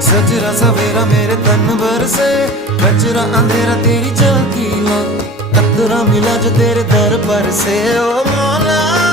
सजरा सवेरा मेरे तन भर से, कचरा अंधेरा तेरी झांकी ला, कतरा मिला जो तेरे दर पर से। ओ मौला